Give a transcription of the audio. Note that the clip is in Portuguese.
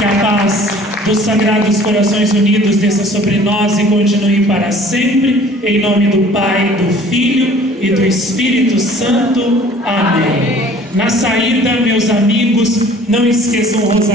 Que a paz dos Sagrados Corações Unidos desça sobre nós e continue para sempre, em nome do Pai, do Filho e do Espírito Santo. Amém. Na saída, meus amigos, não esqueçam o rosário.